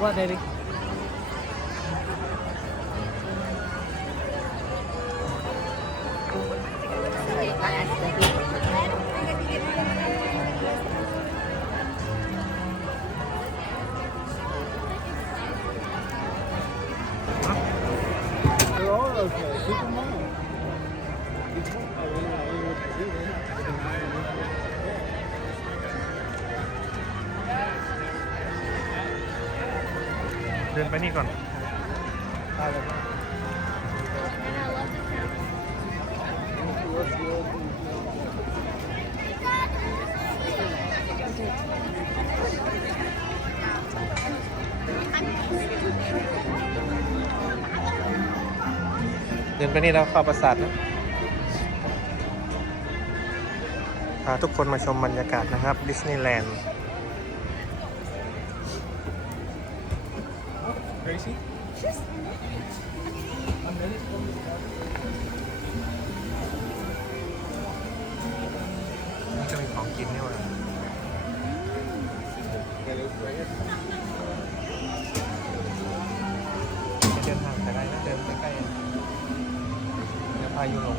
What, baby? They're all okay. Keep them on. เดินไปนี่ก่อนเดินไปนี่แล้วเข้าปราสาทนะพาทุกคนมาชมบรรยากาศนะครับดิสนีย์แลนด์นี่ก็มีของกินนี่หว่าเดินทางไปได้นะเดินใกล้ๆเดี๋ยวพายุลง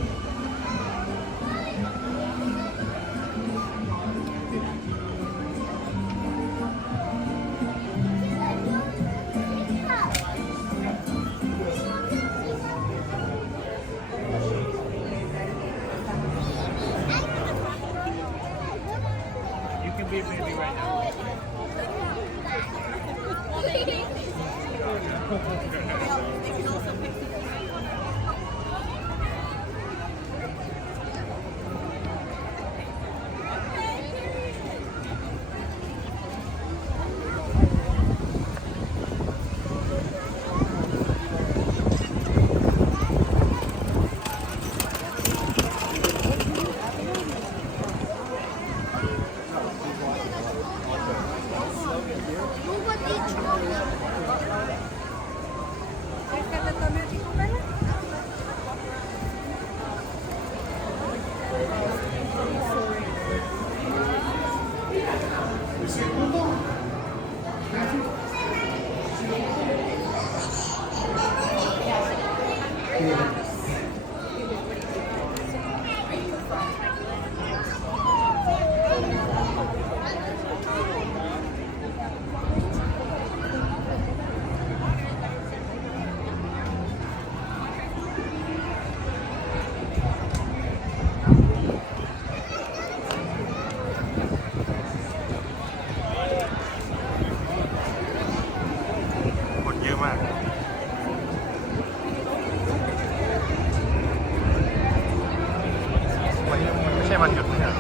มันหยุดเนี่ย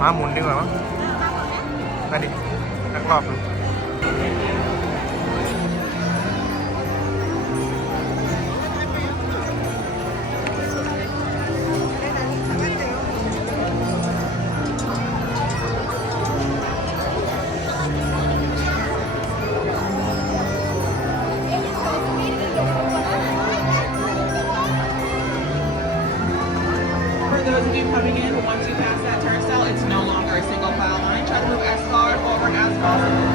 มาหมุนดีกว่ามั้งไปดินักรอบนึงThose of you coming in who want to pass that turnstile, it's no longer a single file line. Try to move as far forward as possible.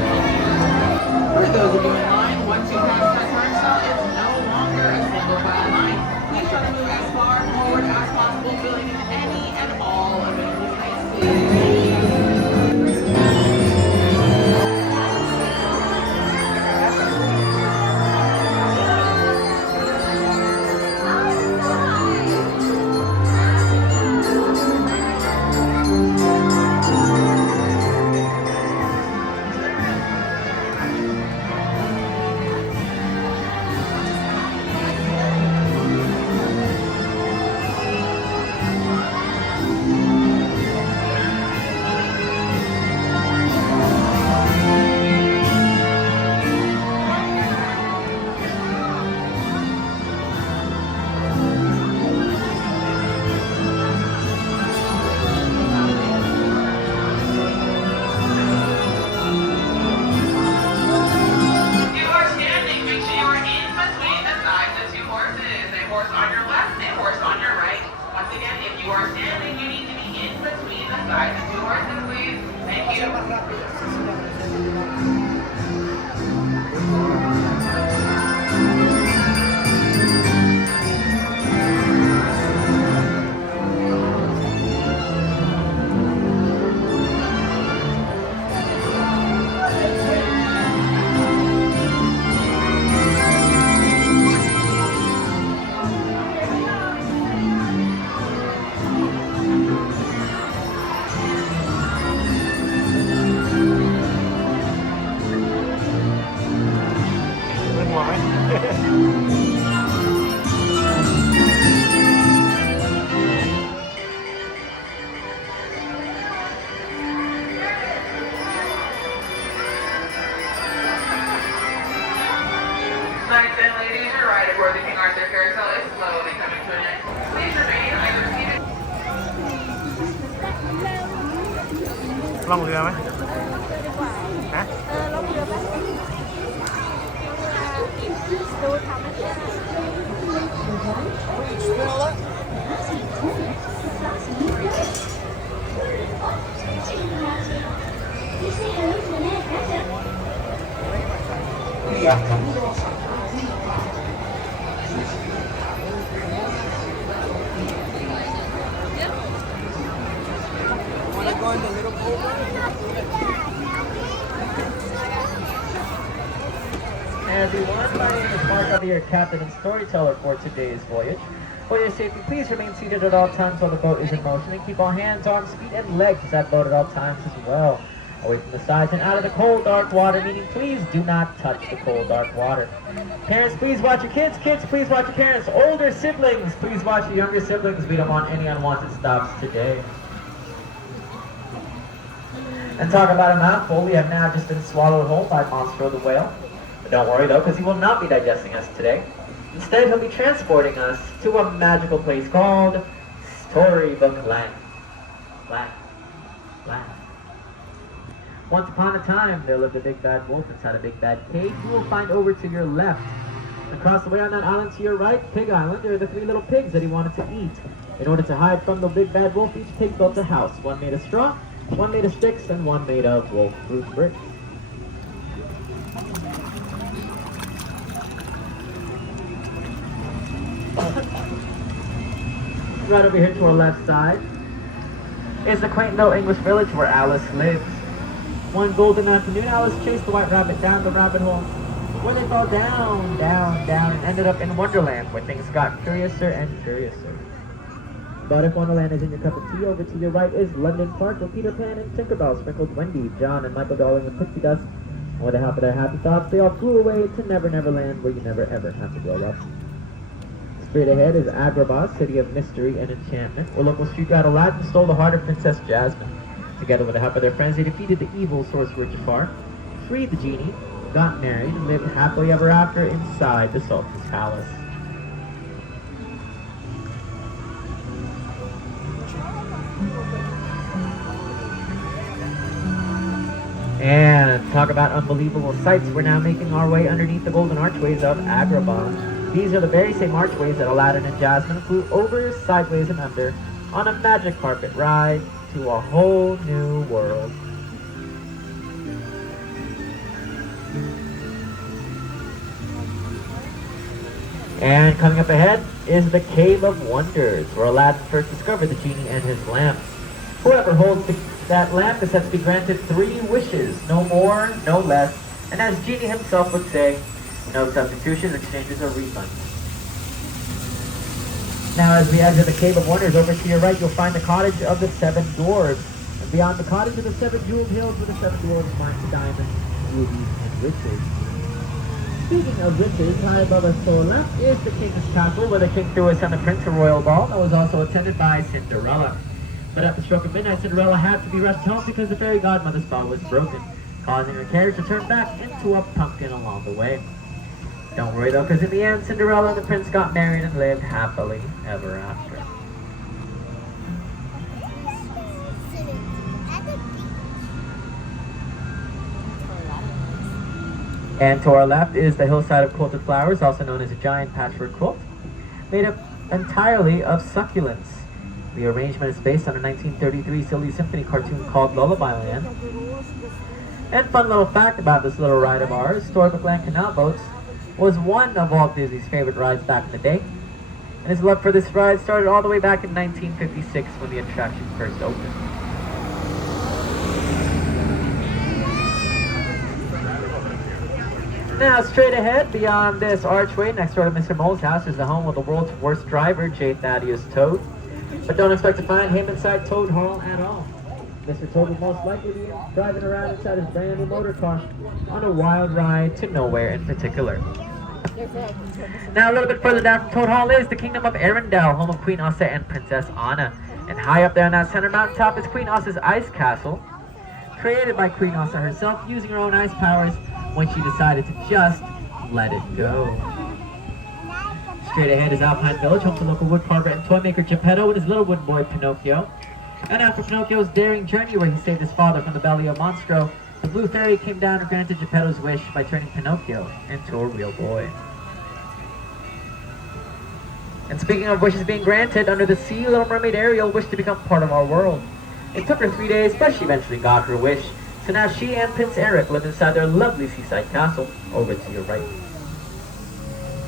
For those of you in line, once you pass that turnstile, it's no longer a single file line. Please try to move as far forward as possible, filling in any and all available spaces. you are standing, you need to be in between the sides of two horses, please. Thank you. Knights and ladies, your ride aboard the King Arthur Carousel is slowly coming to an end. Please remain either seated. ล่องเรือไหมฮะ ลงเรือไหมดูธรรมชาติ Smell it? Want to go in the little boat? Hey everyone, my name is Mark. I'll be your captain and storyteller for today's voyage. For your safety, please remain seated at all times while the boat is in motion and keep all hands, arms, feet, and legs at that boat at all times as well. Away from the sides and out of the cold, dark water, meaning please do not touch the cold, dark water. Parents, please watch your kids. Kids, please watch your parents. Older siblings, please watch your younger siblings. We don't want any unwanted stops today. And talk about a mouthful, we have now just been swallowed whole by Monstro the whale. But don't worry though, because he will not be digesting us today. Instead, he'll be transporting us to a magical place called Storybook Land. Land. Once upon a time, there lived a big bad wolf inside a big bad cave. You will find over to your left. Across the way on that island to your right, Pig Island, there are the 3 little pigs that he wanted to eat. In order to hide from the big bad wolf, each pig built a house. One made of straw, one made of sticks, and one made of wolf fruit bricks. Right over here to our left side is the quaint little English village where Alice lives. One golden afternoon, Alice chased the white rabbit down the rabbit hole, where they fell down, and ended up in Wonderland, where things got curiouser and curiouser. But if Wonderland is in your cup of tea, over to your right is London Park, where Peter Pan and Tinkerbell sprinkled Wendy, John, and Michael Darling with pixie dust. And with the help of their happy thoughts, they all flew away to Never Never Land, where you never ever have to grow up. Straight ahead is Agrabah, city of mystery and enchantment, where local street god Aladdin stole the heart of Princess Jasmine. Together with the help of their friends, they defeated the evil sorcerer Jafar, freed the genie, got married, and lived happily ever after inside the Sultan's palace. And talk about unbelievable sights, we're now making our way underneath the golden archways of Agrabah. These are the very same archways that Aladdin and Jasmine flew over, sideways, and under on a magic carpet ride to a whole new world. And coming up ahead is the Cave of Wonders, where Aladdin first discovered the genie and his lamp. Whoever holds that lamp is said to be granted 3 wishes, no more, no less, and as Genie himself would say, no substitutions, exchanges, or refunds. Now as we enter the Cave of Wonders, over to your right you'll find the Cottage of the 7 Dwarves. And beyond the Cottage are the 7 jeweled hills where the 7 dwarves mine diamonds, rubies, and riches. Speaking of riches, high above us to our left is the King's Castle, where the King threw his son the Prince a royal ball that was also attended by Cinderella. But at the stroke of midnight, Cinderella had to be rushed home because the fairy godmother's ball was broken, causing her carriage to turn back into a pumpkin along the way. Don't worry though, because in the end, Cinderella and the prince got married and lived happily ever after. And to our left is the hillside of quilted flowers, also known as a giant patchwork quilt, made up entirely of succulents. The arrangement is based on a 1933 silly symphony cartoon called Lullaby Land. And fun little fact about this little ride of ours, Storybook Land Canal Boats was one of Walt Disney's favorite rides back in the day. And his love for this ride started all the way back in 1956 when the attraction first opened. Now, straight ahead, beyond this archway, next door to Mr. Mole's house, is the home of the world's worst driver, J. Thaddeus Toad. But don't expect to find him inside Toad Hall at all. Mr. Toad will most likely be driving around inside his brand new motor car on a wild ride to nowhere in particular. Now, a little bit further down from Toad Hall is the Kingdom of Arendelle, home of Queen Asa and Princess Anna. And high up there on that center mountaintop is Queen Asa's ice castle, created by Queen Asa herself using her own ice powers when she decided to just let it go. Straight ahead is Alpine Village, home to local wood carver and toy maker Geppetto and his little wooden boy Pinocchio. And after Pinocchio's daring journey where he saved his father from the belly of Monstro, the Blue Fairy came down and granted Geppetto's wish by turning Pinocchio into a real boy. And speaking of wishes being granted, under the sea, Little Mermaid Ariel wished to become part of our world. It took her 3 days, but she eventually got her wish. So now she and Prince Eric live inside their lovely seaside castle, over to your right.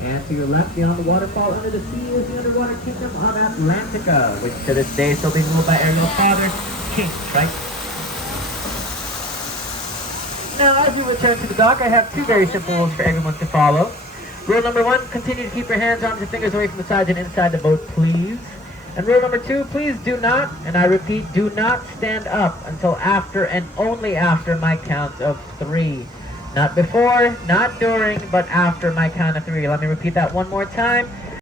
And to your left, beyond the waterfall under the sea, is the underwater kingdom of Atlantica, which to this day is still being ruled by Ariel's father, King Triton. Now, as we return to the dock, I have two very simple rules for everyone to follow. Rule number 1, continue to keep your hands, arms, and fingers away from the sides and inside the boat, please. And rule number 2, please do not, and I repeat, do not stand up until after and only after my count of 3. Not before, not during, but after my count of 3. Let me repeat that one more time.